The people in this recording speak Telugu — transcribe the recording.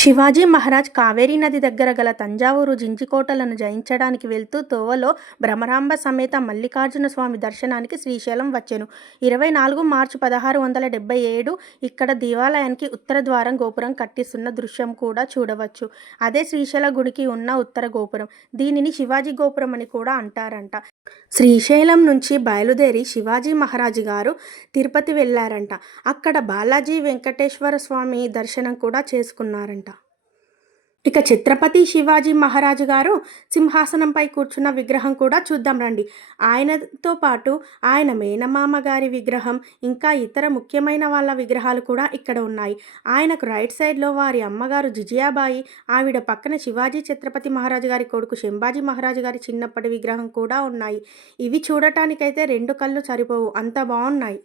శివాజీ మహారాజ్ కావేరీ నది దగ్గర గల తంజావూరు జింజికోటలను జయించడానికి వెళ్తూ తోవలో భ్రమరాంబ సమేత మల్లికార్జున స్వామి దర్శనానికి శ్రీశైలం వచ్చెను. 24 మార్చి 1677 ఇక్కడ దేవాలయానికి ఉత్తర ద్వారం గోపురం కట్టిస్తున్న దృశ్యం కూడా చూడవచ్చు. అదే శ్రీశైల గుడికి ఉన్న ఉత్తర గోపురం. దీనిని శివాజీ గోపురం అని కూడా అంటారంట. శ్రీశైలం నుంచి బయలుదేరి శివాజీ మహారాజు గారు తిరుపతి వెళ్ళారంట. అక్కడ బాలాజీ వెంకటేశ్వర స్వామి దర్శనం కూడా చేసుకున్నారంట. ఇక ఛత్రపతి శివాజీ మహారాజు గారు సింహాసనంపై కూర్చున్న విగ్రహం కూడా చూద్దాం రండి. ఆయనతో పాటు ఆయన మేనమామ గారి విగ్రహం, ఇంకా ఇతర ముఖ్యమైన వాళ్ళ విగ్రహాలు కూడా ఇక్కడ ఉన్నాయి. ఆయనకు రైట్ సైడ్లో వారి అమ్మగారు జిజియాబాయి, ఆవిడ పక్కన శివాజీ ఛత్రపతి మహారాజు గారి కొడుకు శంభాజీ మహారాజు గారి చిన్నప్పటి విగ్రహం కూడా ఉన్నాయి. ఇవి చూడటానికైతే 2 కళ్ళు సరిపోవు, అంత బాగున్నాయి.